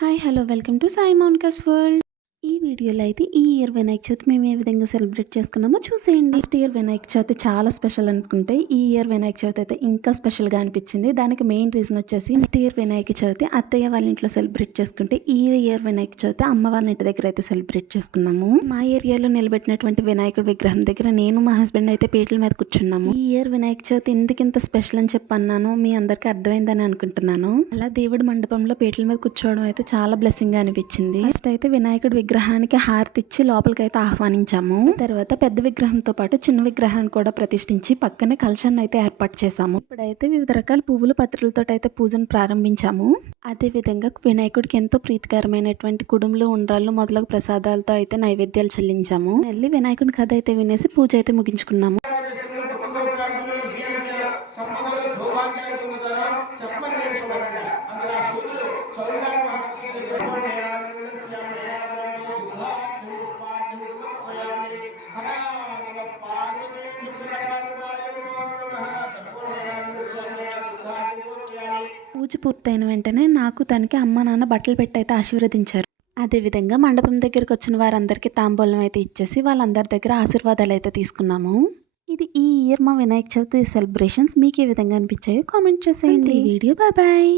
Hi hello welcome to Sai Mounika's world. ఈ వీడియోలో అయితే ఈ ఇయర్ వినాయక చవితి మేము ఏ విధంగా సెలబ్రేట్ చేసుకున్నామో చూసేయండి. నెక్స్ట్ ఇయర్ వినాయక చవితి చాలా స్పెషల్ అనుకుంటే ఈ ఇయర్ వినాయక చవితి అయితే ఇంకా స్పెషల్గా అనిపించింది. దానికి మెయిన్ రీజన్ వచ్చేసి నెక్స్ట్ ఇయర్ వినాయక చవితి అత్తయ్య వాళ్ళ ఇంట్లో సెలబ్రేట్ చేసుకుంటే ఈ ఇయర్ వినాయక చవితి అమ్మ వాళ్ళ ఇంటి దగ్గర అయితే సెలబ్రేట్ చేసుకున్నాము. మా ఏరియాలో నిలబెట్టినటువంటి వినాయకుడి విగ్రహం దగ్గర నేను మా హస్బెండ్ అయితే పీటల మీద కూర్చున్నాము. ఈ ఇయర్ వినాయక చవితి ఎందుకు ఇంత స్పెషల్ అని చెప్పి అన్నాను, మీ అందరికి అర్థమైందని అనుకుంటున్నాను. అలా దేవుడి మండపంలో పీటల మీద కూర్చోవడం అయితే చాలా బ్లెస్సింగ్ గా అనిపించింది. ఫస్ట్ అయితే వినాయకుడి విగ్రహానికి హారతి ఇచ్చి లోపలికి అయితే ఆహ్వానించాము. తర్వాత పెద్ద విగ్రహంతో పాటు చిన్న విగ్రహాన్ని కూడా ప్రతిష్ఠించి పక్కనే కలశాన్ని అయితే ఏర్పాటు చేశాము. ఇప్పుడైతే వివిధ రకాల పువ్వులు పత్రులతో అయితే పూజను ప్రారంభించాము. అదే విధంగా వినాయకుడికి ఎంతో ప్రీతికరమైనటువంటి కుడుములు ఉండ్రాళ్ళు మొదలగు ప్రసాదాలతో అయితే నైవేద్యాలు చెల్లించాము. మళ్ళీ వినాయకుడి కథ అయితే వినేసి పూజ అయితే ముగించుకున్నాము. పూజ పూర్తయిన వెంటనే నాకు తనకి అమ్మ నాన్న బట్టలు పెట్టి అయితే ఆశీర్వదించారు. అదేవిధంగా మండపం దగ్గరికి వచ్చిన వారందరికీ తాంబూలం అయితే ఇచ్చేసి వాళ్ళందరి దగ్గర ఆశీర్వాదాలు అయితే తీసుకున్నాము. ఇది ఈ ఇయర్ మా వినాయక చవితి సెలబ్రేషన్స్ మీకు ఏ విధంగా అనిపించాయో కామెంట్ చేసేయండి. Video bye.